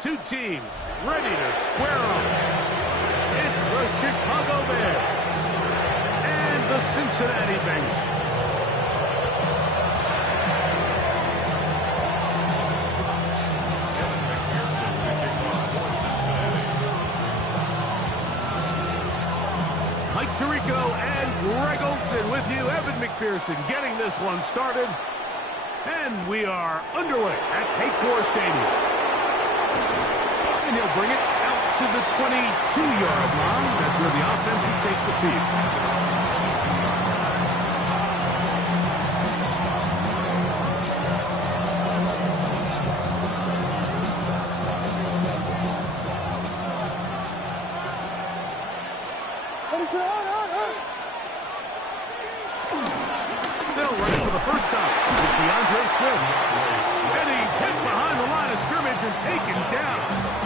Two teams ready to square up. It's the Chicago Bears and the Cincinnati Bengals. Mike Tirico and Greg Olson with you. Evan McPherson getting this one started. And we are underway at Paycor Stadium. And he'll bring it out to the 22-yard line. That's where the offense will take the field. They'll run it for the first time with DeAndre Swift. And he's hit behind the line of scrimmage and taken down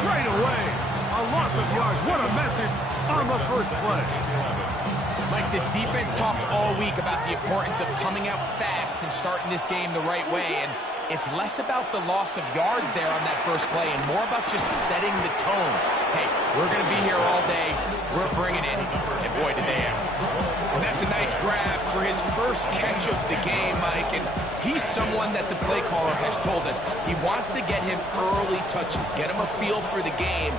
right away. A loss of yards. What a message on the first play. Mike, this defense talked all week about the importance of coming out fast and starting this game the right way. And it's less about the loss of yards there on that first play and more about just setting the tone. Hey, we're going to be here all day. We're bringing it. And boy, did they ever. And that's a nice grab for his first catch of the game, Mike. And he's someone that the play caller has told us he wants to get him early touches, get him a feel for the game.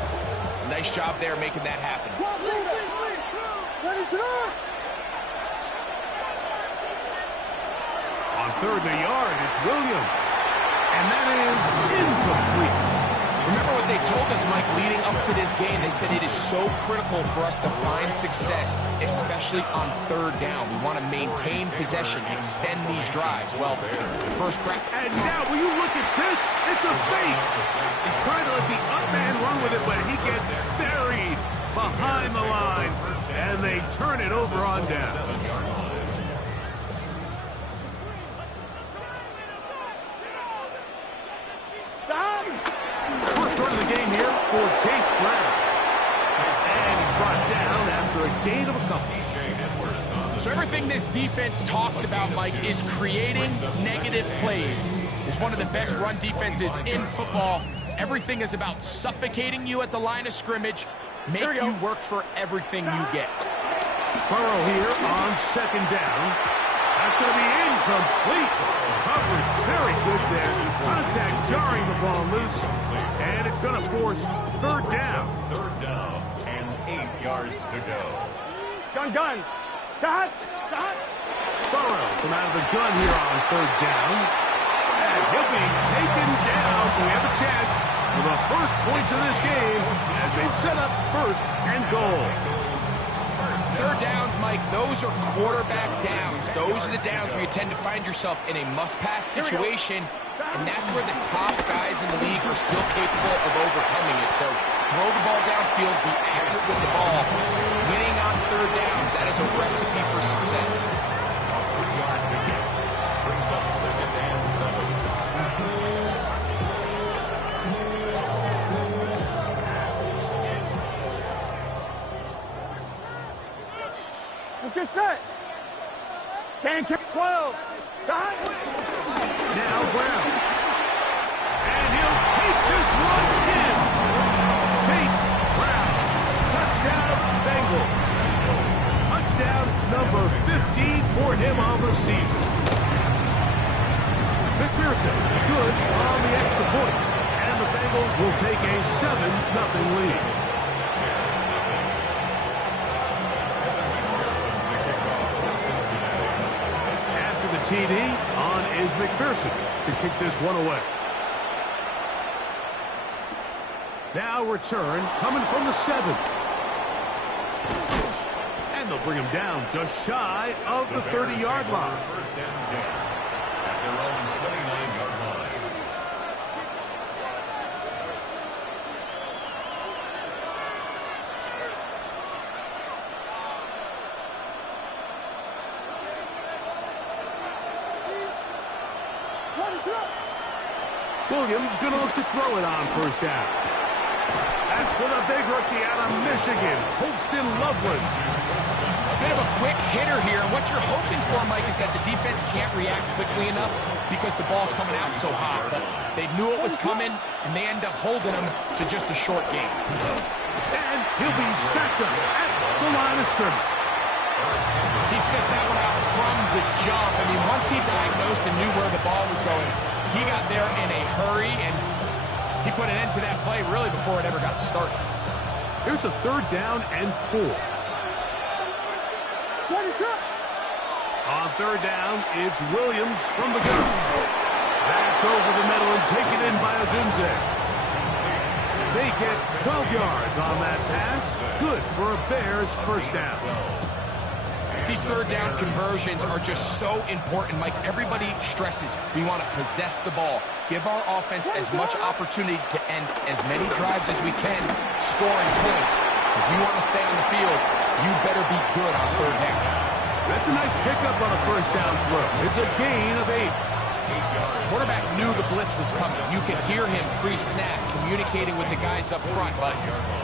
Nice job there making that happen. On third and a yard, it's Williams. And that is incomplete. Remember what they told us, Mike, leading up to this game. They said it is so critical for us to find success, especially on third down. We want to maintain possession, extend these drives. Well, first crack. And now, will you look at this? It's a fake. He tried to let the up man run with it, but he gets buried behind the line. And they turn it over on down. First run of the game here for Chase Brown. And he's brought down after a gain of a couple. So everything this defense talks about, Mike, is creating negative plays. It's one of the best run defenses in football. Everything is about suffocating you at the line of scrimmage, make you work for everything you get. Burrow here on second down. That's going to be incomplete. Coverage very good there. Contact jarring the ball loose. And it's going to force third down. Third down and 8 yards to go. Gun. Dot. Burrow from out of the gun here on third down. And he'll be taken down. We have a chance for the first points of this game as they've set up first and goal. Third downs, Mike, those are quarterback downs. Those are the downs where you tend to find yourself in a must-pass situation, and that's where the top guys in the league are still capable of overcoming it. So throw the ball downfield, be accurate with the ball. Winning on third downs, that is a recipe for success. Brings up second and 7. Let's get set. Can kick 12. Dot. Now Brown. And he'll take this one in. Chase Brown. Touchdown Bengals. Touchdown number 15 for him on the season. McPherson good on the extra point. And the Bengals will take a 7-0 lead. TD on is McPherson to kick this one away. Now return coming from the 7. And they'll bring him down just shy of the 30-yard line. First down 10 at their own 29-yard line. Williams going to look to throw it on first down. That's for the big rookie out of Michigan, Colston Loveland. A bit of a quick hitter here. What you're hoping for, Mike, is that the defense can't react quickly enough because the ball's coming out so hot. But they knew it was coming, and they end up holding them to just a short game. And he'll be stacked up at the line of scrimmage. He sniffed that one out from the jump. I mean, once he diagnosed and knew where the ball was going, he got there in a hurry, and he put an end to that play really before it ever got started. Here's a 3rd down and 4. On 3rd down, it's Williams from the gun. That's over the middle and taken in by Odunze. They get 12 yards on that pass. Good for a Bears 1st down. These 3rd down conversions are just so important, Mike. Everybody stresses we want to possess the ball, give our offense as much opportunity to end as many drives as we can, scoring points. So if you want to stay on the field, you better be good on 3rd down. That's a nice pickup on a 1st down throw. It's a gain of 8. Quarterback knew the blitz was coming. You could hear him pre-snap communicating with the guys up front, but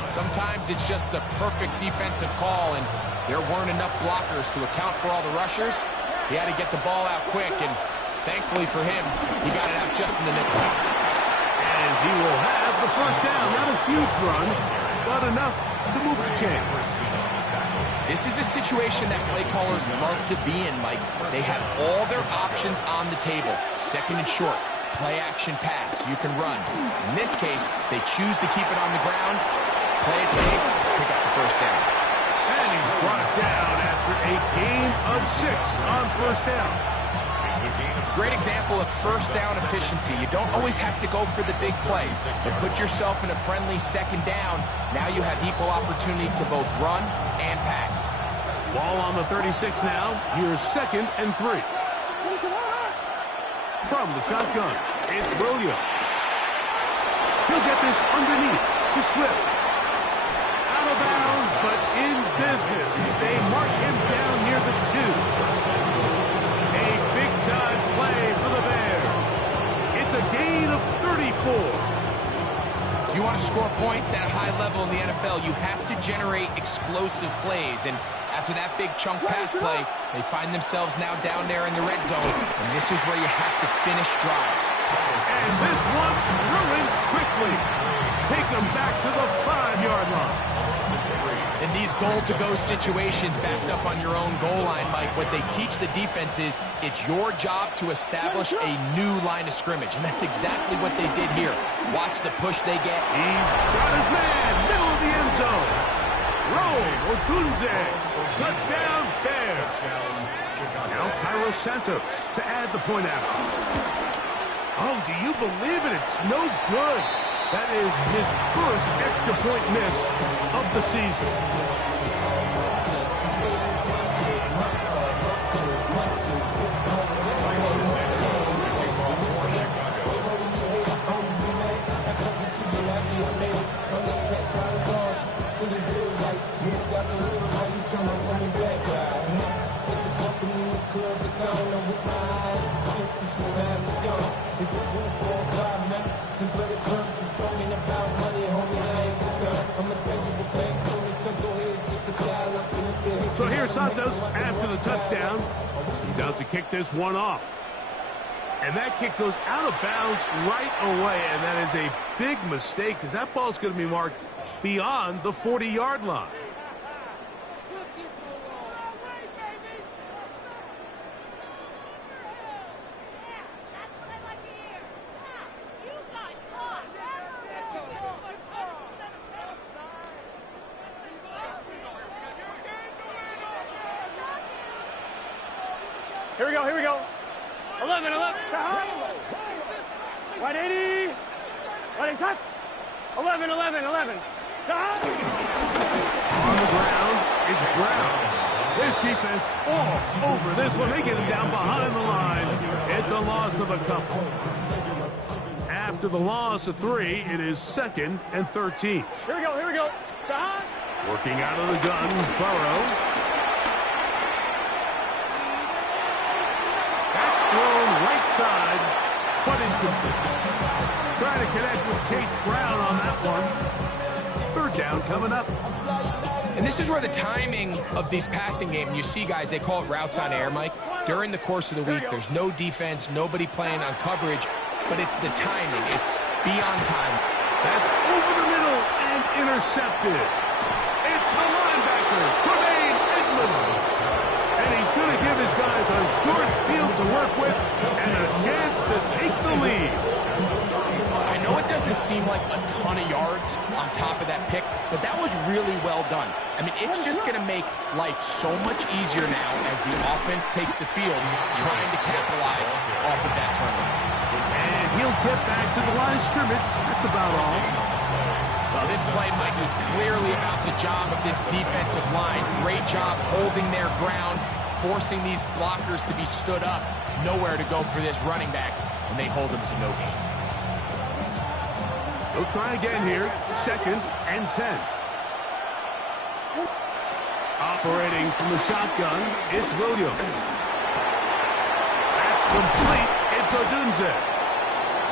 sometimes it's just the perfect defensive call, and there weren't enough blockers to account for all the rushers. He had to get the ball out quick, and thankfully for him, he got it out just in the nick of time. And he will have the 1st down. Not a huge run, but enough to move the chains. This is a situation that play callers love to be in, Mike. They have all their options on the table. 2nd and short, play action pass, you can run. In this case, they choose to keep it on the ground, play it safe, pick up the 1st down. And he's brought down after a gain of 6 on 1st down. Great example of 1st down efficiency. You don't always have to go for the big play. You put yourself in a friendly 2nd down. Now you have equal opportunity to both run and pass. Ball on the 36 now. Here's 2nd and 3. From the shotgun, it's Williams. He'll get this underneath to Swift. Out of bounds, but in business. They mark him down near the 2. A big-time play for the Bears. It's a gain of 34. If you want to score points at a high level in the NFL, you have to generate explosive plays. And after that big chunk pass play, they find themselves now down there in the red zone. And this is where you have to finish drives. And this one ruined quickly. Take them back to the 5-yard line. In these goal-to-go situations backed up on your own goal line, Mike, what they teach the defense is it's your job to establish a new line of scrimmage, and that's exactly what they did here. Watch the push they get. He's got his man, middle of the end zone. Roll, Odunze, touchdown, Bears. Now Cairo Santos to add the point after. Oh, do you believe it? It's no good. That is his 1st extra point miss of the season. So here's Santos after the touchdown. He's out to kick this one off. And that kick goes out of bounds right away, and that is a big mistake because that ball's going to be marked beyond the 40-yard line. Here we go, here we go. 11, 11. Right 80. Right hot. 11, 11, 11. On the ground is Brown. This defense all over this one. They get him down behind the line. It's a loss of a couple. After the loss of 3, it is 2nd and 13. Here we go, here we go. Working out of the gun, Burrow. That's thrown right side, but inconsistent. Trying to connect with Chase Brown on that one. down coming up. And this is where the timing of these passing games, you see guys, they call it routes on air, Mike. During the course of the week, there's no defense, nobody playing on coverage, but it's the timing. It's be on time. That's over the middle and intercepted. It's the linebacker, Tremaine Edmonds. And he's going to give his guys a short field to work with and a chance to take the lead. I know it doesn't seem like a ton of yards on top of that pick, but that was really well done. I mean, it's just going to make life so much easier now as the offense takes the field trying to capitalize off of that turnover. And he'll get back to the line of scrimmage. That's about all. Well, this play, Mike, was clearly about the job of this defensive line. Great job holding their ground, forcing these blockers to be stood up. Nowhere to go for this running back, and they hold him to no gain. They'll try again here. 2nd and 10. Operating from the shotgun, it's Williams. That's complete. It's Odunze.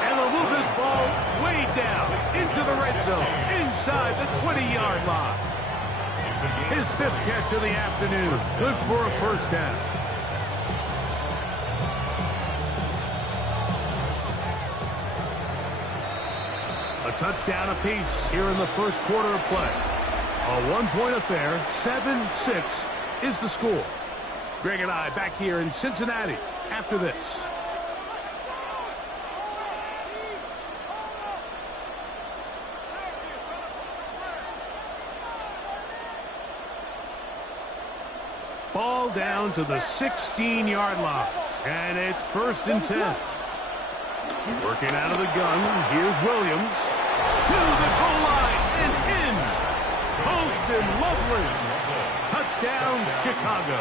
And they'll move this ball way down into the red zone, inside the 20-yard line. His 5th catch of the afternoon. Good for a first down. A touchdown apiece here in the first quarter of play. A one-point affair, 7-6 is the score. Greg and I back here in Cincinnati after this. Ball down to the 16-yard line, and it's 1st and 10. Working out of the gun, here's Williams. To the goal line and in. Post and lovely. Touchdown, Chicago.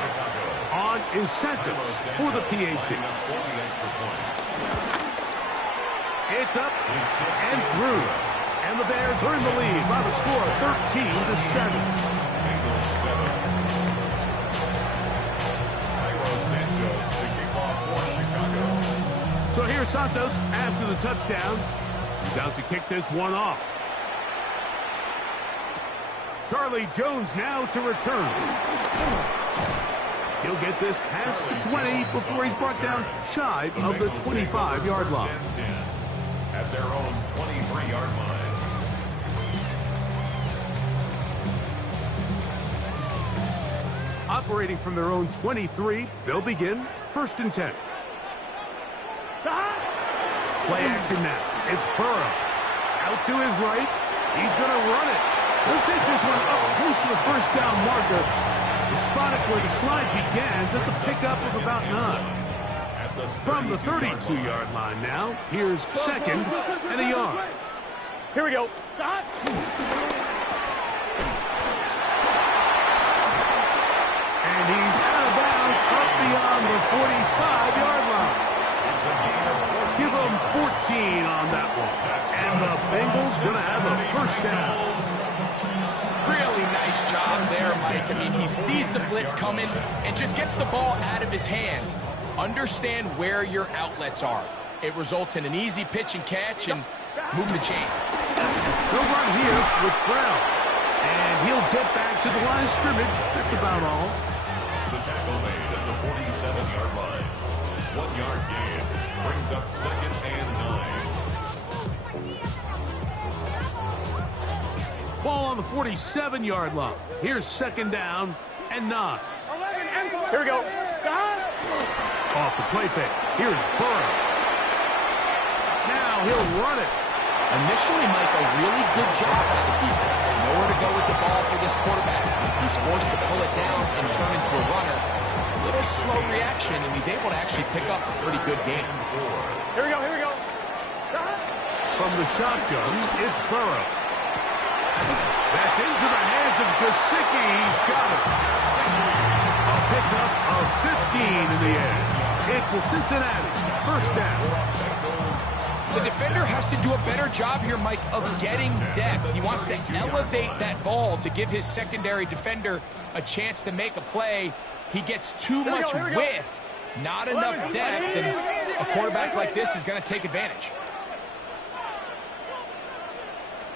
On is Santos for the PAT. It's up and through. And the Bears are in the lead by the score of 13-7. So here's Santos after the touchdown. He's out to kick this one off. Charlie Jones now to return. He'll get this past the 20 before he's brought down shy of the 25-yard line. At their own 23-yard line. Operating from their own 23, they'll begin 1st and 10. Play action now. It's Burrow. Out to his right. He's going to run it. He'll take this one up close to the first down marker. The spot it where the slide begins. That's a pickup of about 9. From the 32-yard line now, here's 2nd and a yard. Here we go. And he's out of bounds up beyond the 45-yard line. Give them 14 on that one. And the Bengals going to have a first down. Really nice job there, Mike. I mean, he sees the blitz coming and just gets the ball out of his hands. Understand where your outlets are. It results in an easy pitch and catch and move the chains. They'll run here with Brown. And he'll get back to the line of scrimmage. That's about all. The tackle made at the 47-yard line. 1-yard gain. Brings up 2nd and 9. Ball on the 47-yard line. Here's 2nd down and 9. Here we go. Off the play fake. Here's Burrow. Now he'll run it. Initially, Mike, a really good job by the defense. Nowhere to go with the ball for this quarterback. He's forced to pull it down and turn into a runner. A little slow reaction, and he's able to actually pick up a pretty good game. Here we go, here we go. From the shotgun, it's Burrow. That's into the hands of Gesicki. He's got it. A pickup of 15 in the air. It's a Cincinnati first down. The defender has to do a better job here, Mike, of getting depth. He wants to elevate that ball to give his secondary defender a chance to make a play. He gets too much width, not enough depth, and a quarterback like this is going to take advantage.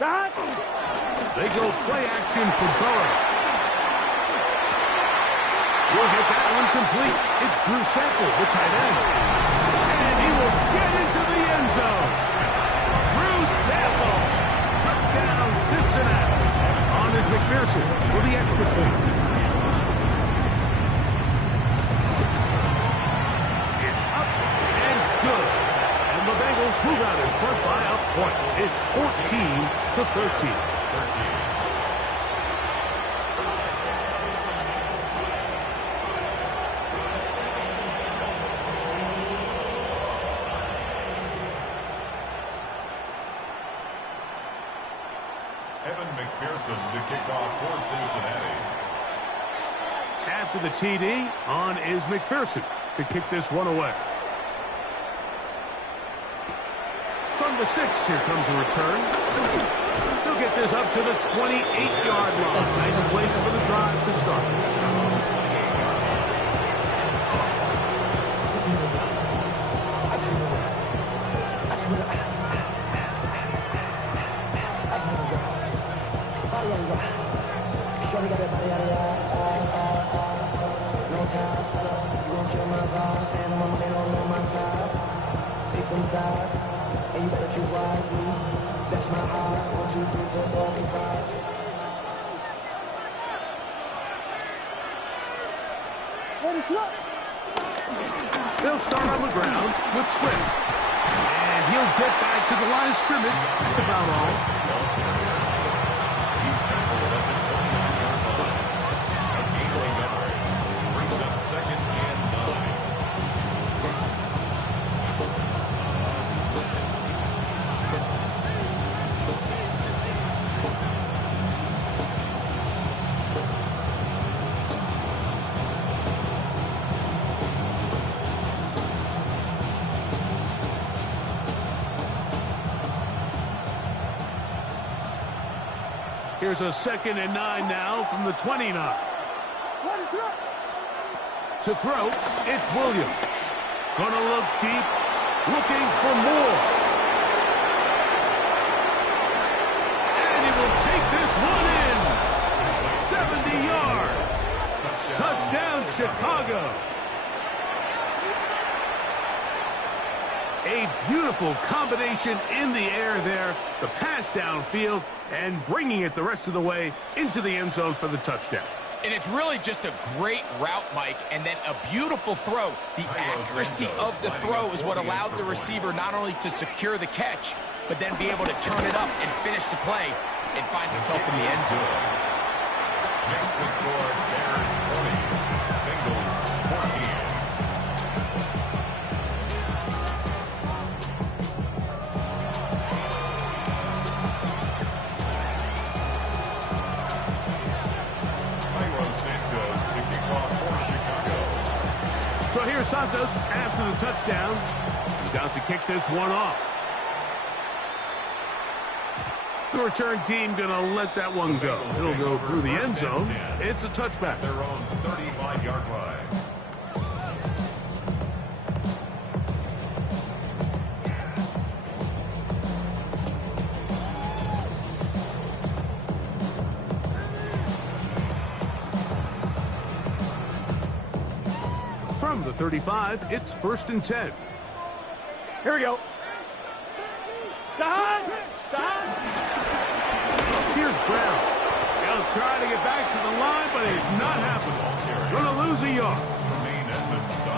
They go play action for Burrow. We'll get that one complete. It's Drew Sample, the tight end. And he will get into the end zone. Drew Sample. Touchdown, Cincinnati. On is McPherson for the extra point. It's up and it's good. And the Bengals move out in front by a point. It's 14-13. McPherson to kick off for Cincinnati. After the TD, on is McPherson to kick this one away. From the 6, here comes a return. He'll get this up to the 28-yard line. Nice place for the drive to start. And you better choose wisely. That's my heart. 1, 2, 3, 4, 5. Ready, flip. They'll start on the ground with Swift. And he'll get back to the line of scrimmage. That's about all. He scrambles at the 29-yard line. A gateway yard. Brings up 2nd and 9. Here's a 2nd and 9 now from the 29. To throw, it's Williams. Gonna look deep, looking for more. And he will take this one in. 70 yards. Touchdown, Chicago. A beautiful combination in the air there. The pass downfield and bringing it the rest of the way into the end zone for the touchdown. And it's really just a great route, Mike, and then a beautiful throw. The accuracy of the throw is what allowed the receiver not only to secure the catch, but then be able to turn it up and finish the play and find himself in the end zone. Next was scored Bears 20, Bengals 14. So here's Santos after the touchdown. He's out to kick this one off. The return team going to let that one go. It'll go through the end zone. It's a touchback. Their own 35-yard line. From the 35, it's 1st and 10. Here we go. Here's Brown. He'll try to get back to the line, but it's not happening. Going to lose a yard.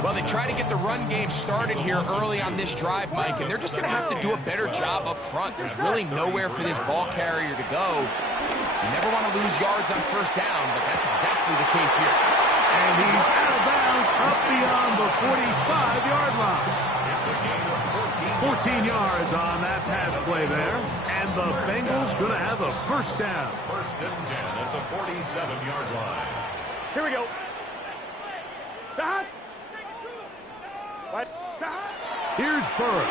Well, they try to get the run game started here early on this drive, Mike, and they're just going to have to do a better job up front. There's really nowhere for this ball carrier to go. You never want to lose yards on 1st down, but that's exactly the case here. And he's out of bounds up beyond the 45-yard line. It's a gain of 14 yards on that pass play there. And the Bengals going to have a 1st down. 1st and 10 at the 47-yard line. Here we go. Here's Burrow.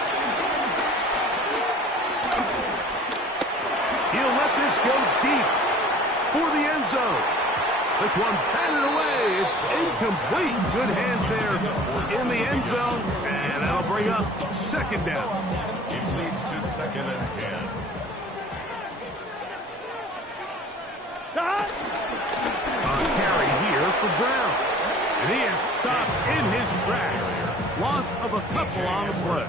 He'll let this go deep for the end zone. This one batted away. It's incomplete. Good hands there in the end zone. And that'll bring up 2nd down. It leads to 2nd and 10. for Brown. And he is stopped in his tracks. Loss of a couple on the play.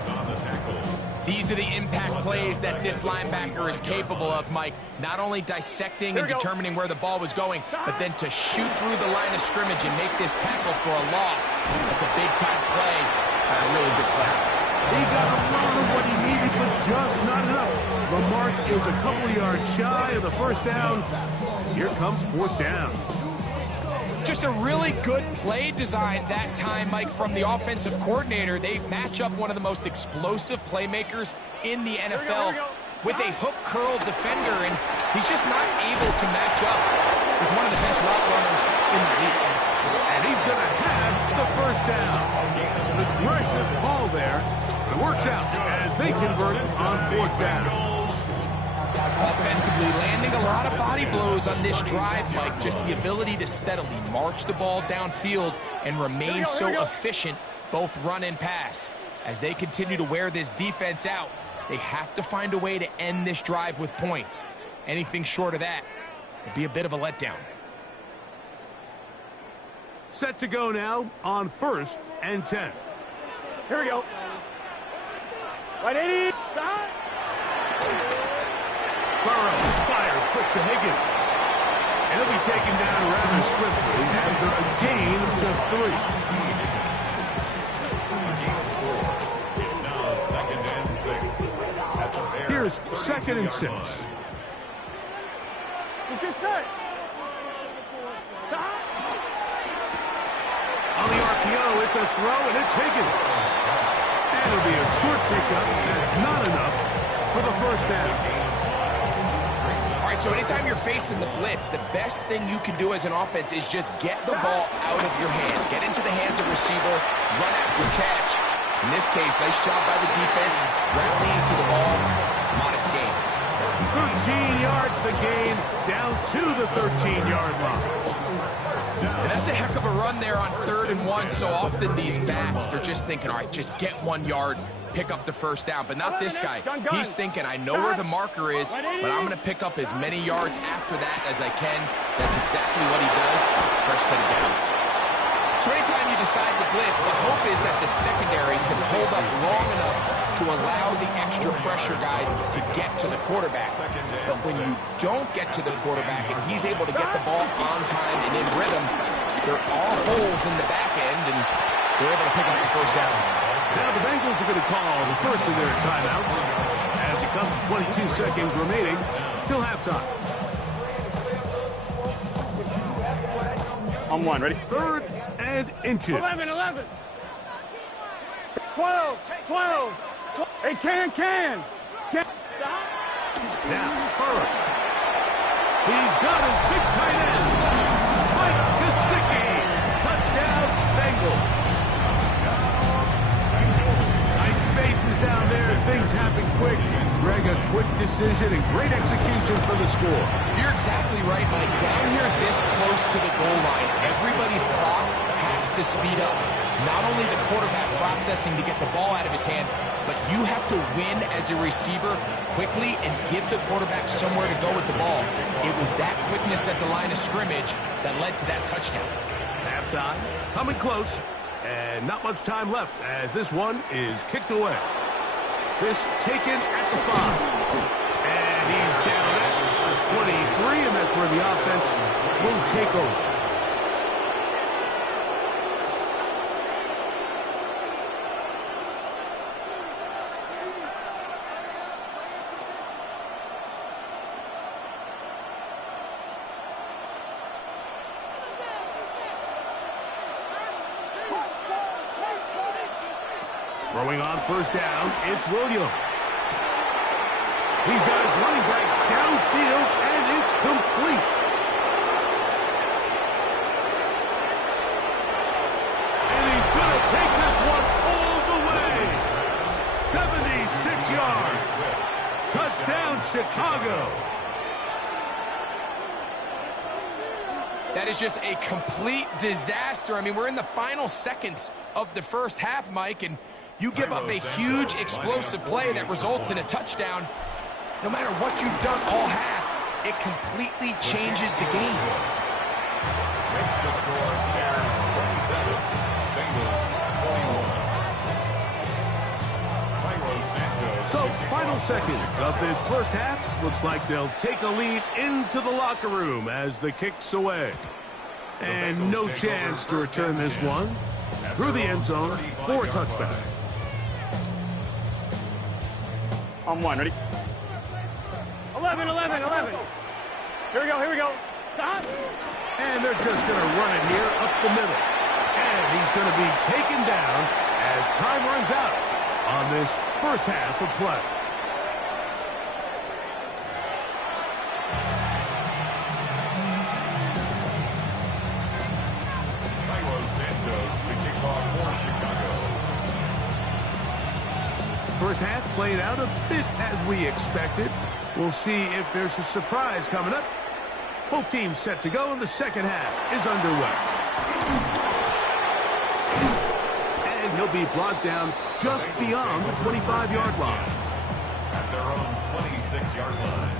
These are the impact plays that this linebacker is capable of, Mike. Not only dissecting and determining where the ball was going, but then to shoot through the line of scrimmage and make this tackle for a loss. That's a big-time play and a really good play. He got a lot of what he needed, but just not enough. The mark is a couple of yards shy of the first down. Here comes fourth down. Just a really good play design that time, Mike, from the offensive coordinator. They match up one of the most explosive playmakers in the NFL with a hook curl defender, and he's just not able to match up with one of the best route runners in the league. And he's going to have the first down. An aggressive ball there. It works out as they convert on fourth down. Offensively, landing a lot of body blows on this drive, Mike. Just the ability to steadily march the ball downfield and remain so efficient, both run and pass. As they continue to wear this defense out, they have to find a way to end this drive with points. Anything short of that would be a bit of a letdown. Set to go now on 1st and 10. Here we go. Right 80. Burrow fires quick to Higgins. And he'll be taken down rather swiftly after a gain of just 3. It's now 2nd and 6. Here's 2nd and 6. Let's get set. On the RPO, it's a throw, and it's Higgins. And it'll be a short pickup. That's not enough for the first down. So anytime you're facing the blitz, the best thing you can do as an offense is just get the ball out of your hands. Get into the hands of receiver, run after catch. In this case, nice job by the defense, rallying to the ball. Modest gain. 13 yards the gain, down to the 13-yard line. And that's a heck of a run there on 3rd and 1. So often these backs, they're just thinking, all right, just get 1 yard, pick up the first down. But not this guy. He's thinking, I know where the marker is, but I'm going to pick up as many yards after that as I can. That's exactly what he does. Fresh set of downs. So anytime you decide to blitz, the hope is that the secondary can hold up long enough to allow the extra pressure guys to get to the quarterback. But when you don't get to the quarterback and he's able to get the ball on time and in rhythm, there are holes in the back end, and they're able to pick up the first down. Now the Bengals are going to call the first of their timeouts as it comes 22 seconds remaining till halftime. On 1, ready? 3rd and inches. 11. 12. Hey, can. Now, Burrow. He's got his big tight end. Mike Gesicki. Touchdown, Bengals. Tight spaces down there. Things happen quick. Greg, a quick decision and great execution for the score. You're exactly right, Mike. Down here this close to the goal line, everybody's clock has to speed up. Not only the quarterback processing to get the ball out of his hand, but you have to win as a receiver quickly and give the quarterback somewhere to go with the ball. It was that quickness at the line of scrimmage that led to that touchdown. Halftime, coming close, and not much time left as this one is kicked away. This taken at the 5. And he's down at 23, and that's where the offense will take over. Throwing on first down, it's Williams. He's got his running back downfield, and it's complete. And he's going to take this one all the way. 76 yards. Touchdown, Chicago. That is just a complete disaster. I mean, we're in the final seconds of the first half, Mike, and you give up a huge explosive play that results in a touchdown. No matter what you've done all half, it completely changes the game. Makes the score Bears 27, Bengals 21. So, final seconds of this first half. Looks like they'll take a lead into the locker room as the kick's away. And no chance to return this one through the end zone for a touchback. On one, ready? 11, 11, 11. Here we go, here we go. Stop. And they're just going to run it here up the middle. And he's going to be taken down as time runs out on this first half of play. To kick off for Chicago. First half played out a bit as we expected. We'll see if there's a surprise coming up. Both teams set to go, and the second half is underway. And he'll be brought down just beyond the 25-yard line. At their own 26-yard line.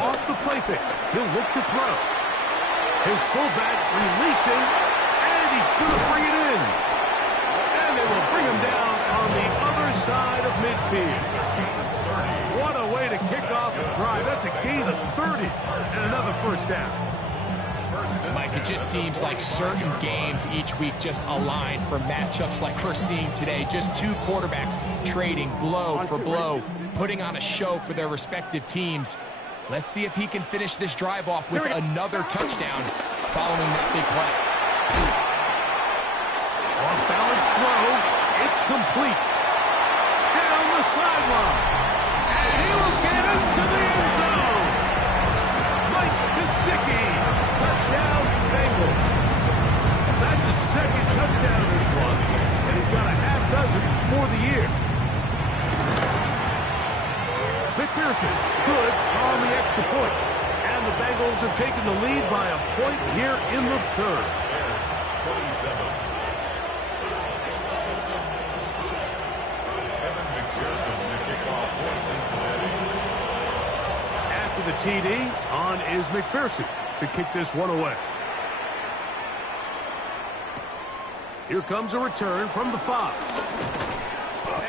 Off the play fake. He'll look to throw. His fullback releasing, and he's going to bring it in. And they will bring him down on the other side of midfield. What a way to kick off a drive. That's a gain of 30 and another first down. Mike, it just seems like certain games each week just align for matchups like we're seeing today. Just two quarterbacks trading blow for blow, putting on a show for their respective teams. Let's see if he can finish this drive off with another touchdown following that big play. Off-balance throw. It's complete. Down the sideline. And he will get into the end zone. Mike Gesicki. Touchdown, Bengals. That's his second touchdown this one. And he's got a half dozen for the year. McPherson's good on the extra point. And the Bengals have taken the lead by a point here in the third. Bears 27. Evan McPherson to kick off for Cincinnati. After the TD, on is McPherson to kick this one away. Here comes a return from the 5.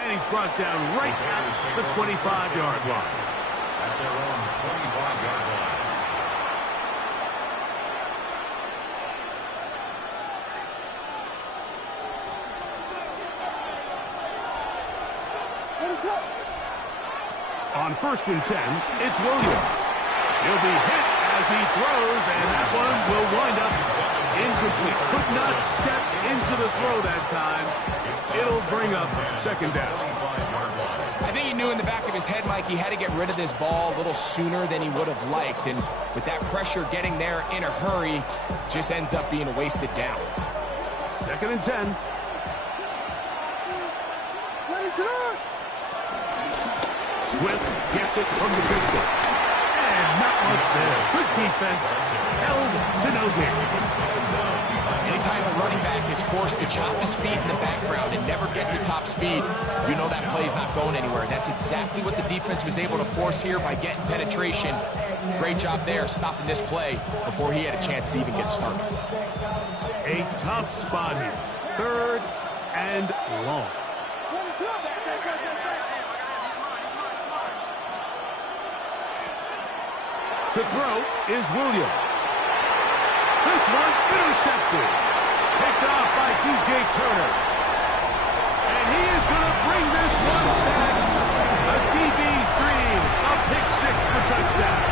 And he's brought down right at the 25-yard line. At their own 25-yard line. On 1st and 10, it's Williams. He'll be hit as he throws, and that one will wind up incomplete. Could not step into the throw that time. It'll bring up second down. I think he knew in the back of his head, Mike, he had to get rid of this ball a little sooner than he would have liked. And with that pressure getting there in a hurry, just ends up being a wasted down. 2nd and 10. Swift gets it from the pistol. And not much there. Good defense. Held to no gain. Anytime a running back is forced to chop his feet in the background and never get to top speed, you know that play's not going anywhere. That's exactly what the defense was able to force here by getting penetration. Great job there, stopping this play before he had a chance to even get started. A tough spot here. 3rd and long. To throw is Williams. This one intercepted. Picked off by DJ Turner. And he is going to bring this one back. A DB's dream. A pick 6 for touchdown.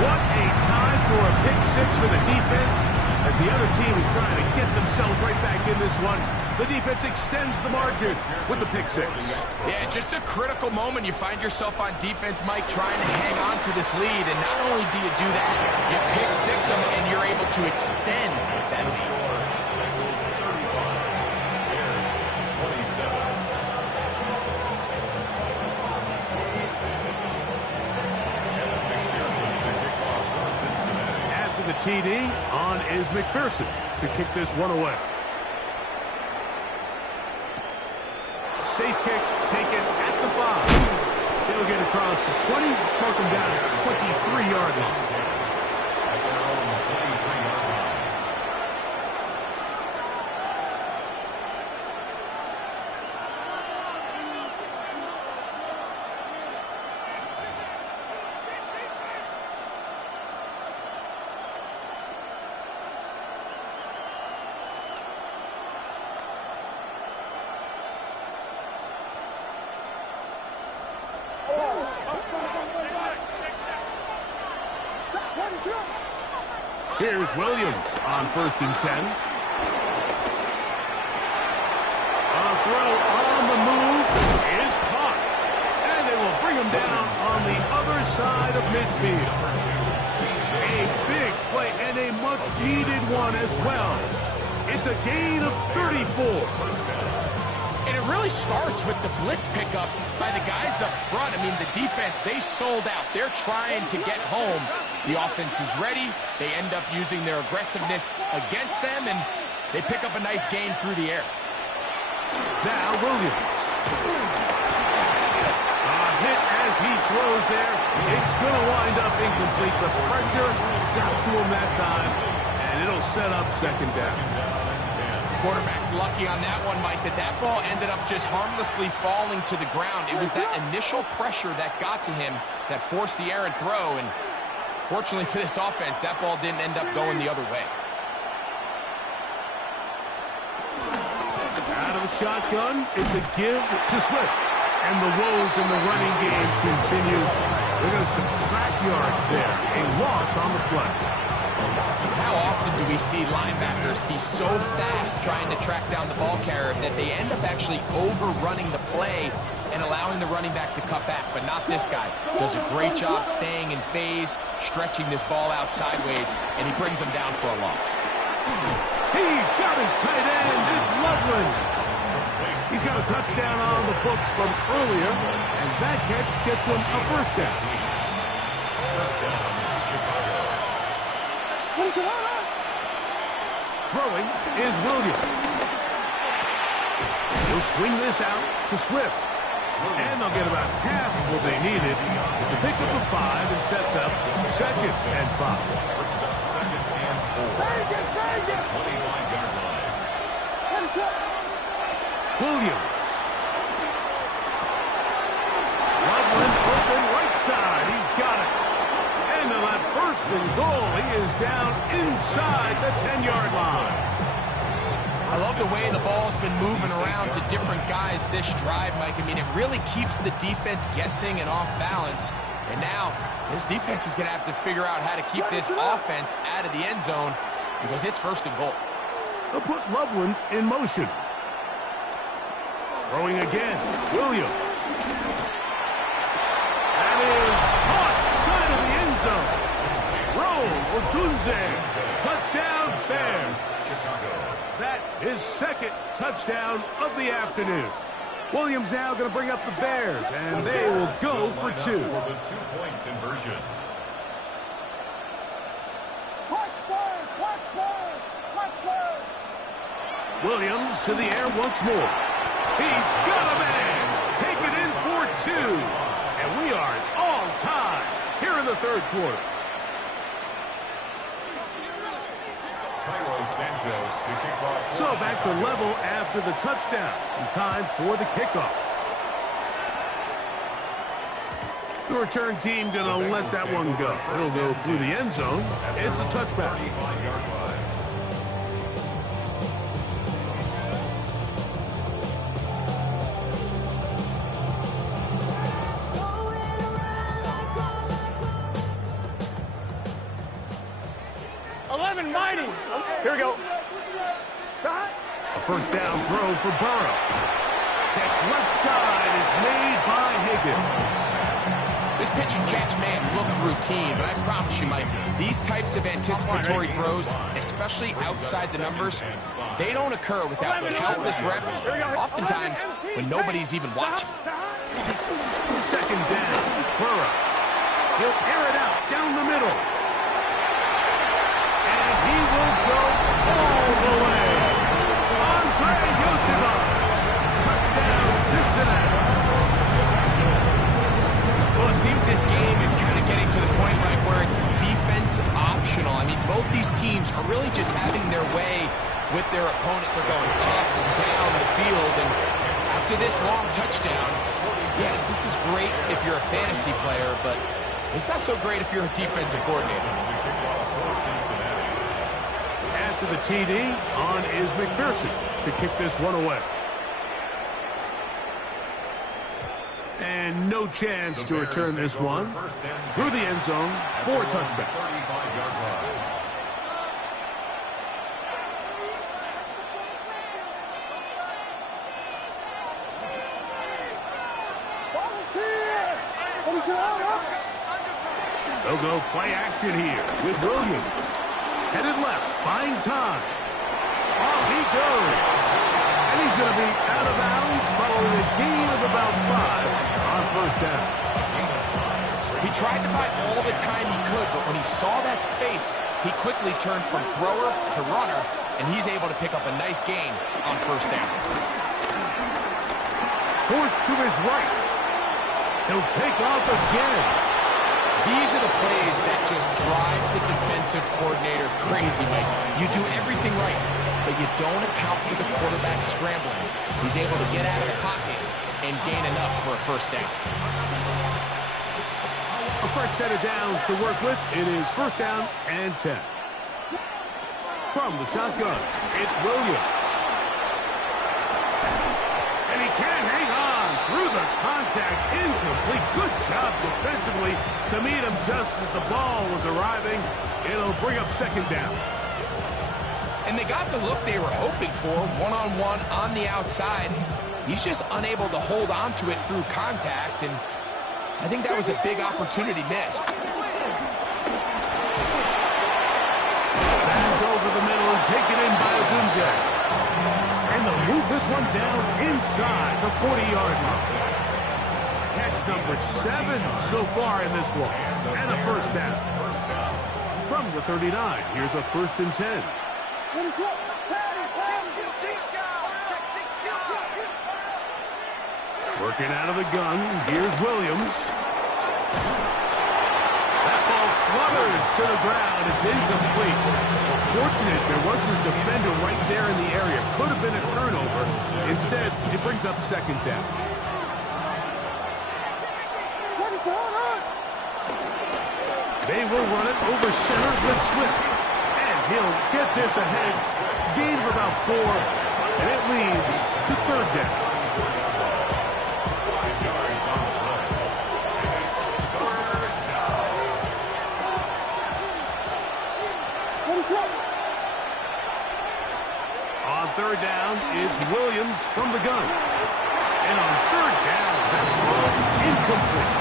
What a time for a pick 6 for the defense. As the other team is trying to get themselves right back in this one, the defense extends the margin with the pick 6. Yeah, just a critical moment. You find yourself on defense, Mike, trying to hang on to this lead. And not only do you do that, you pick 6 them, and you're able to extend that lead. TD on is McPherson to kick this one away. Safe kick taken at the 5. They'll get across the 20, mark them down at the 23-yard line. At their own 23-yard line. Here's Williams on 1st and 10. A throw on the move is caught. And they will bring him down on the other side of midfield. A big play and a much-needed one as well. It's a gain of 34. And it really starts with the blitz pickup by the guys up front. I mean, the defense, they sold out. They're trying to get home. The offense is ready. They end up using their aggressiveness against them, and they pick up a nice gain through the air. Now Williams. A hit as he throws there. It's going to wind up incomplete. The pressure got to him that time, and it'll set up 2nd down. Quarterback's lucky on that one, Mike, that ball ended up just harmlessly falling to the ground. It was that initial pressure that got to him that forced the errant throw, and fortunately for this offense, that ball didn't end up going the other way. Out of the shotgun, it's a give to Swift. And the woes in the running game continue. They're going to subtract yards there. A loss on the play. How often do we see linebackers be so fast trying to track down the ball carrier that they end up actually overrunning the play and allowing the running back to cut back? But not this guy. Does a great job staying in phase, stretching this ball out sideways, and he brings him down for a loss. He's got his tight end. It's Loveland. He's got a touchdown on the books from earlier, and that catch gets him a 1st down. First down, Chicago. Throwing is Williams. He'll swing this out to Swift. And they'll get about half of what they needed. It's a pickup of 5 and sets up 2nd and 5. Brings up 2nd and 4. 25-yard line. Williams. Loveland open right side. He's got it. And they'll have 1st and goal. He is down inside the 10-yard line. I love the way the ball's been moving around to different guys this drive, Mike. I mean, it really keeps the defense guessing and off balance. And now, this defense is going to have to figure out how to keep this offense out of the end zone because it's 1st and goal. They'll put Loveland in motion. Throwing again, Williams. That is caught side of the end zone. Roll, Odunze. Touchdown, Bears. That is 2nd touchdown of the afternoon. Williams now going to bring up the Bears, and they will go for 2. For the 2-point conversion. Williams to the air once more. He's got a man. Take it in for 2. And we are all tied here in the 3rd quarter. Santos to kick off. So back to level after the touchdown. And time for the kickoff. The return team going to let that one go. It'll go through the end zone. It's a touchback. 35-yard line. Mighty. Here we go. A 1st down throw for Burrow. Catch left side is made by Higgins. This pitch and catch may have looked routine, but I promise you, Mike, these types of anticipatory throws, especially outside the numbers, they don't occur without countless reps, oftentimes when nobody's even watching. 2nd down, Burrow. He'll air it out down the middle. will go all the way. Andre Yosima. Touchdown, Cincinnati. Well, it seems this game is kind of getting to the point, right, where it's defense optional. I mean, both these teams are really just having their way with their opponent. They're going up and down the field, and after this long touchdown, yes, this is great if you're a fantasy player, but it's not so great if you're a defensive coordinator. After the TD, on is McPherson to kick this one away. And no chance to return this one through the end zone for a touchback. They'll go play action here with Williams. Headed left, buying time. Off he goes. And he's going to be out of bounds following a gain of about 5 on first down. He tried to buy all the time he could, but when he saw that space, he quickly turned from thrower to runner, and he's able to pick up a nice gain on first down. Forced to his right. He'll take off again. These are the plays that just drive the defensive coordinator crazy, Mike. You do everything right, but you don't account for the quarterback scrambling. He's able to get out of the pocket and gain enough for a first down. A fresh set of downs to work with. It is first down and 10. From the shotgun, it's Williams. And he can't hang on through the contact. Incomplete. Good job defensively to meet him just as the ball was arriving. It'll bring up second down. And they got the look they were hoping for, one-on-one on the outside. He's just unable to hold on to it through contact, and I think that was a big opportunity missed. Pass over the middle and taken in by Ogunja. And they'll move this one down inside the 40-yard line. Catch number 7 so far in this one. And a first down. From the 39, here's a first and 10. Working out of the gun, here's Williams. That ball flutters to the ground. It's incomplete. Fortunate there wasn't a defender right there in the area. Could have been a turnover. Instead, it brings up second down. They will run it over center with Swift. And he'll get this ahead. Gain of about 4. And it leads to third down. On third down, it's Williams from the gun. And on third down, that ball incomplete.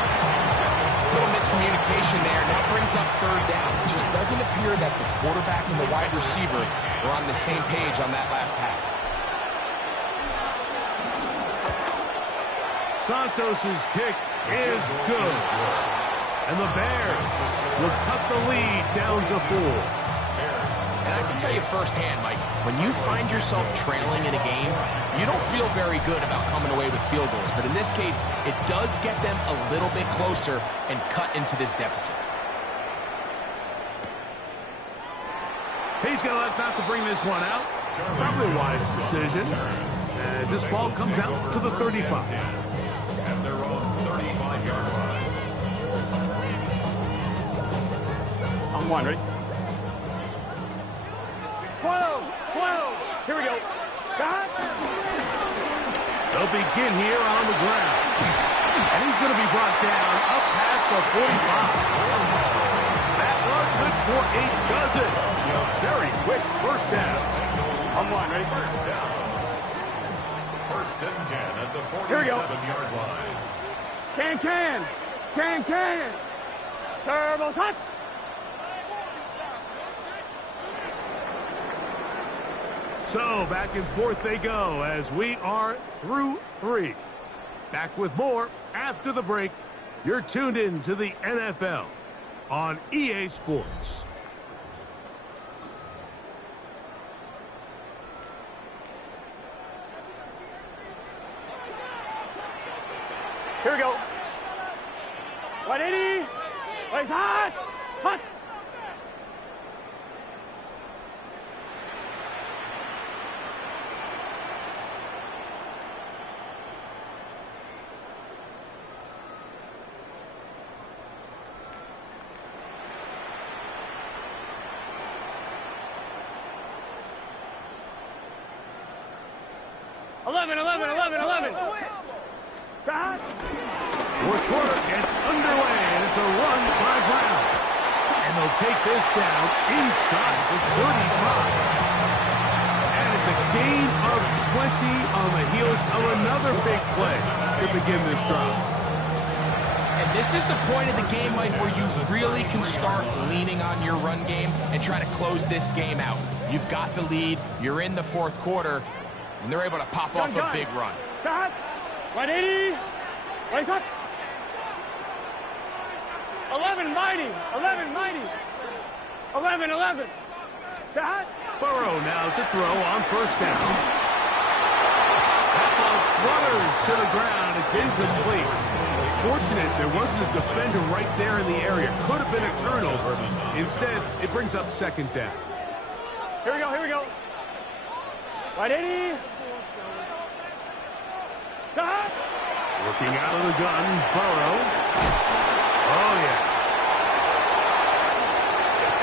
Little miscommunication there. Now brings up third down. It just doesn't appear that the quarterback and the wide receiver were on the same page on that last pass. Santos's kick is good. And the Bears will cut the lead down to 4. And I can tell you firsthand, Mike, when you find yourself trailing in a game, you don't feel very good about coming away with field goals. But in this case, it does get them a little bit closer and cut into this deficit. He's going to elect not to bring this one out. Probably a wise decision as this ball comes out to the 35. At their own 35-yard line. On one, ready? 12. Here we go. Got it. They'll begin here on the ground. And he's going to be brought down up past the 45. That one good for 8 does it. Very quick first down. On one, ready? First down. First and 10 at the Here we go. 47-yard line. Can. Turbo's hot. So back and forth they go as we are through 3. Back with more after the break. You're tuned in to the NFL on EA Sports. Here we go. 180. Legs hot. Hot. Eleven. Shot. Fourth quarter gets underway, and it's a run by Brown. And they'll take this down inside the 35. And it's a gain of 20 on the heels of another big play to begin this drive. And this is the point of the game, Mike, where you really can start leaning on your run game and try to close this game out. You've got the lead, you're in the fourth quarter, and they're able to pop off a big run. Shot. 180. Legs hot. 11 mighty. 11. Shot. Burrow now to throw on first down. That ball flutters to the ground. It's incomplete. Fortunate there wasn't a defender right there in the area. Could have been a turnover. Instead, it brings up second down. Here we go. 180. Shot. Looking out of the gun, Burrow. Oh, yeah.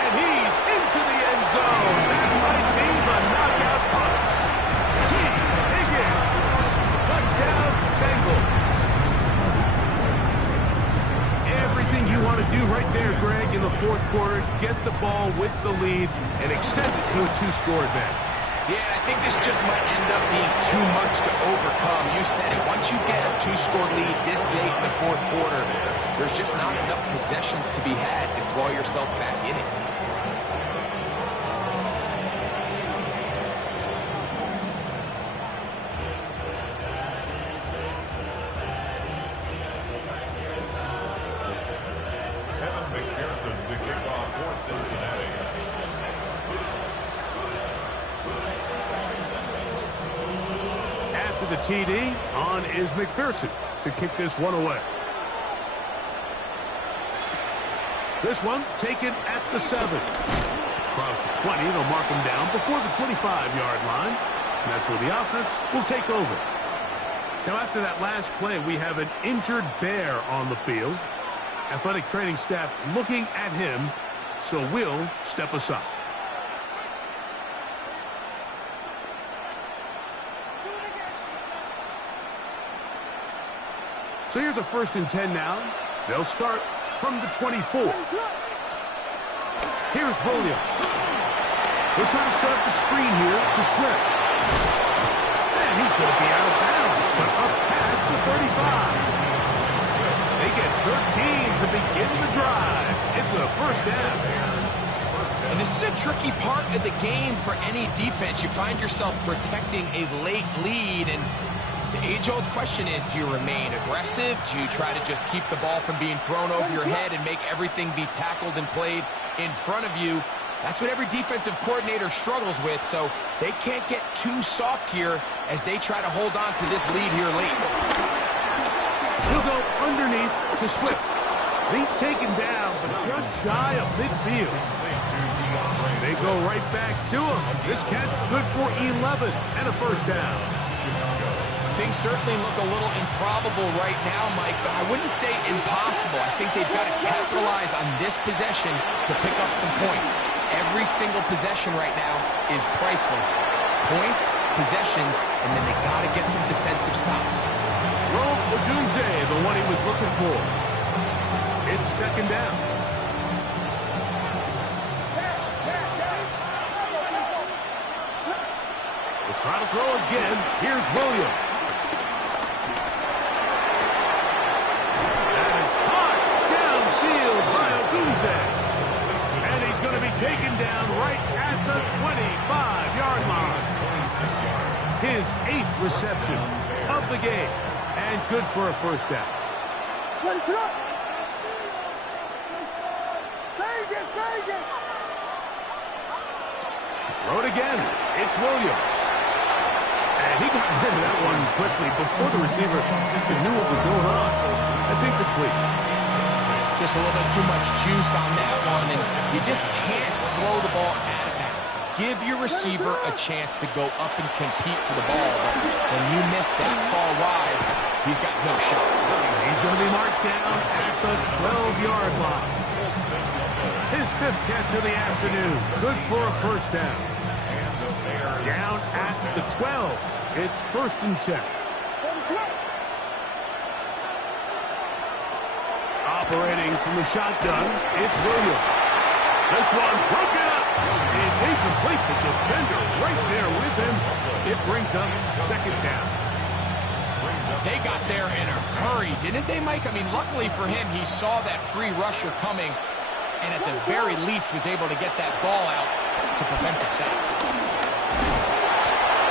And he's into the end zone. That might be the knockout punch. He's digging. Touchdown, Bengals. Everything you want to do right there, Greg, in the fourth quarter. Get the ball with the lead and extend it to a two-score advantage. Yeah, I think this just might end up being too much to overcome. You said it. Once you get a two-score lead this late in the fourth quarter, there's just not enough possessions to be had to claw yourself back in it. McPherson to kick off for Cincinnati. After the TD, on is McPherson to kick this one away. This one taken at the 7. Across the 20, they'll mark him down before the 25-yard line. And that's where the offense will take over. Now, after that last play, we have an injured Bear on the field. Athletic training staff looking at him, so we'll step aside. So here's a 1st and 10 now. They'll start from the 24. Here's Williams. They're trying to set up the screen here to Swift. And he's going to be out of bounds, but up past the 35. They get 13 to begin the drive. It's a first down. And this is a tricky part of the game for any defense. You find yourself protecting a late lead, and the age-old question is, do you remain aggressive? Do you try to just keep the ball from being thrown over your head and make everything be tackled and played in front of you? That's what every defensive coordinator struggles with, so they can't get too soft here as they try to hold on to this lead here late. He'll go underneath to Swift. He's taken down, but just shy of midfield. They go right back to him. This catch good for 11 and a first down. Things certainly look a little improbable right now, Mike, but I wouldn't say impossible. I think they've got to capitalize on this possession to pick up some points. Every single possession right now is priceless. Points, possessions, and then they got to get some defensive stops. Trl W9, the one he was looking for. It's second down. We'll try to throw again. Here's Williams. That is caught downfield by W9. And he's going to be taken down right at the 25-yard line. His 8th reception of the game. And good for a first down. Throw it again. It's Williams. And He got rid of that one quickly before the receiver even knew what was going on. That's incomplete. Just a little bit too much juice on that one, and you just can't throw the ball out of bounds. Give your receiver a chance to go up and compete for the ball, but when you miss that far wide, he's got no shot. He's going to be marked down at the 12-yard line. His 5th catch of the afternoon. Good for a first down. Down at the 12. It's 1st and 10. Operating from the shotgun, it's Williams. This one broken up. It's incomplete. The defender right there with him. It brings up 2nd down. They got there in a hurry, didn't they, Mike? I mean, luckily for him, he saw that free rusher coming, and at the very least was able to get that ball out to prevent the sack.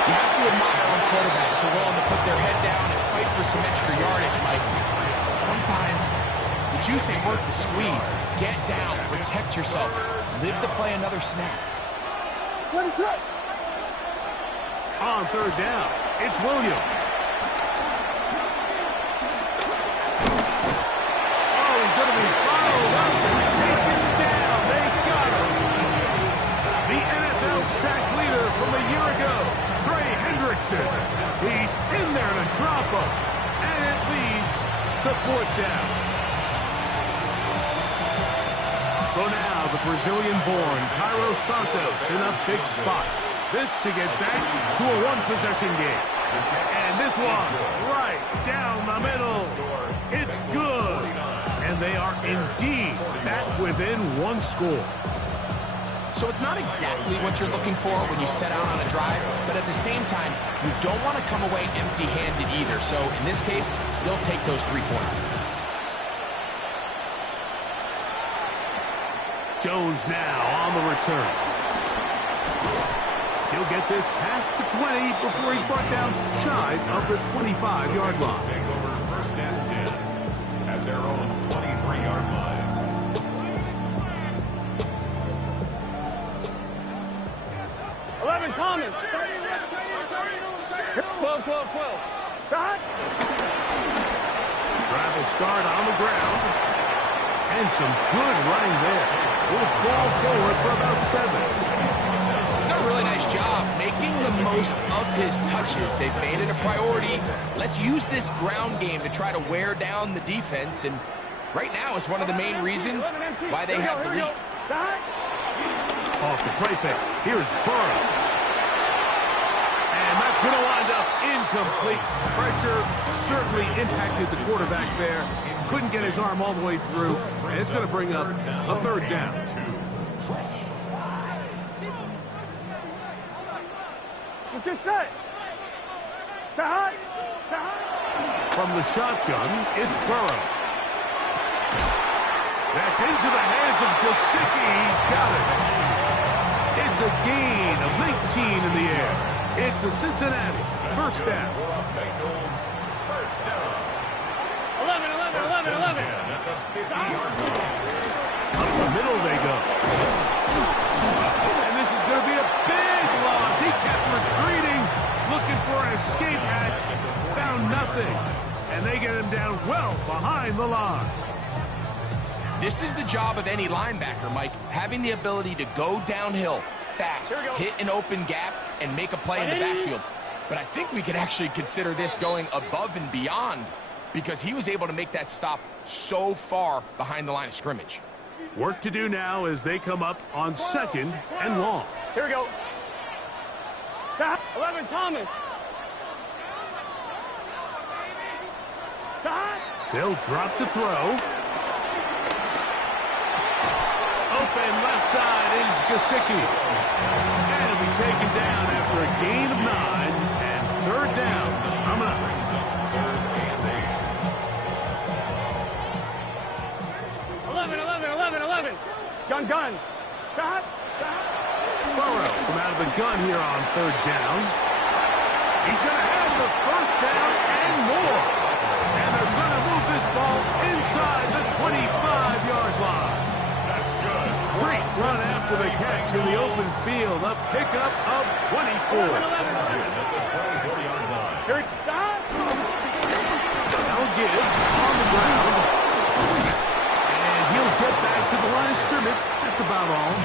You have to admire when quarterbacks are willing to put their head down and fight for some extra yardage, Mike. Sometimes the juice ain't worth the squeeze. Get down, protect yourself, live to play another snap. On 3rd down, it's Williams. Oh, he's going to be followed up and taken down. They got him. The NFL sack leader from a year ago, Trey Hendrickson. He's in there to drop him, and it leads to 4th down. So now the Brazilian-born Cairo Santos in a big spot. This to get back to a one-possession game. And this one right down the middle. It's good. And they are indeed back within 1 score. So it's not exactly what you're looking for when you set out on a drive, but at the same time, you don't want to come away empty-handed either. So in this case, they'll take those 3 points. Jones now on the return. He'll get this past the 20 before he's brought down shy of the 25-yard line. Take over 1st and 10 at their own 23-yard line. 11, Thomas. 12. Drive will start on the ground. And some good running there. Will fall forward for about 7. He's done a really nice job making the most of his touches. They've made it a priority. Let's use this ground game to try to wear down the defense. And right now, it's one of the main reasons why they have the lead. Off the play fake. Here's Burrow. And that's going to wind up incomplete. Pressure certainly impacted the quarterback there. Couldn't get his arm all the way through. And it's going to bring up a 3rd down. Let's get set. From the shotgun, it's Burrow. That's into the hands of Gesicki. He's got it. It's a gain of 19 in the air. It's a Cincinnati 1st down. 11. Up the middle they go. And this is going to be a big loss. He kept retreating, looking for an escape hatch. Found nothing. And they get him down well behind the line. This is the job of any linebacker, Mike, having the ability to go downhill fast, hit an open gap, and make a play in the backfield. But I think we could actually consider this going above and beyond because he was able to make that stop so far behind the line of scrimmage. Work to do now as they come up on 2nd and long. Here we go. 11, Thomas. They'll drop to throw. Open left side is Gesicki. And it'll be taken down after a gain of 9 and 3rd down. Coming up. Gun. Burrow from out of the gun here on 3rd down. He's going to have the 1st down and more. And they're going to move this ball inside the 25-yard line. That's good. Great run after the catch in the open field. A pickup of 24. At the 24-yard line. Here it stop. Now Gibbs on the ground. And he'll get back to the line of scrimmage. That's about all.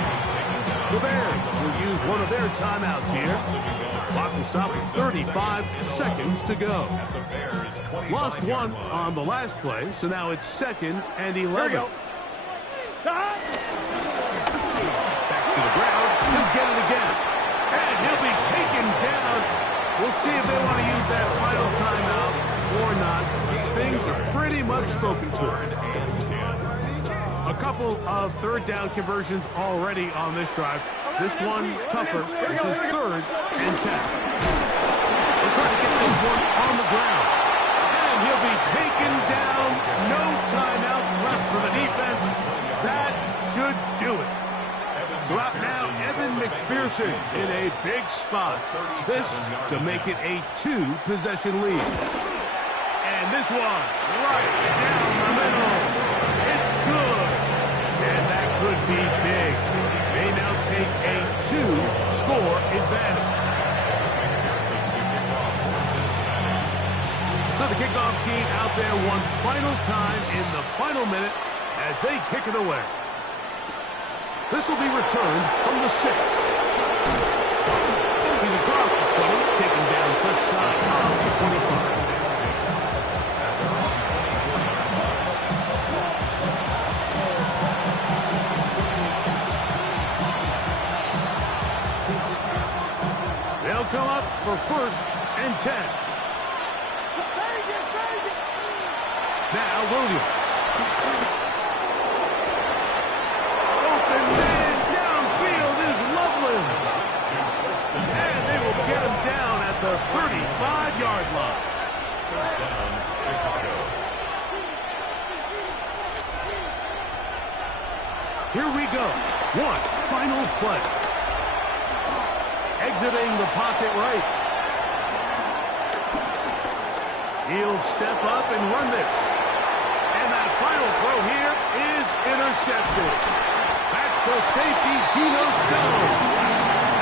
The Bears will use one of their timeouts here. Clock will stop at 35 seconds to go. Lost one on the last play, so now it's 2nd and 11. Here we go. Stop. Back to the ground. He'll get it again. And he'll be taken down. We'll see if they want to use that final timeout or not. Things are pretty much spoken for. A couple of third down conversions already on this drive. This one tougher. This is 3rd and 10. They're trying to get this one on the ground. And he'll be taken down. No timeouts left for the defense. That should do it. So out now, Evan McPherson in a big spot. This to make it a 2-possession lead. And this one right down the middle. It's good. And that could be big. They now take a 2-score advantage. So the kickoff team out there one final time in the final minute as they kick it away. This will be returned from the 6. He's across the 20, taken down just shy of the 25. They'll come up for 1st and 10. Now Williams. Open man downfield is Loveland. And they will get him down at the 35-yard line. First down, Chicago. Here we go. One final play. Exiting the pocket right. He'll step up and run this. And that final throw here is intercepted. That's the safety, Geno Stone.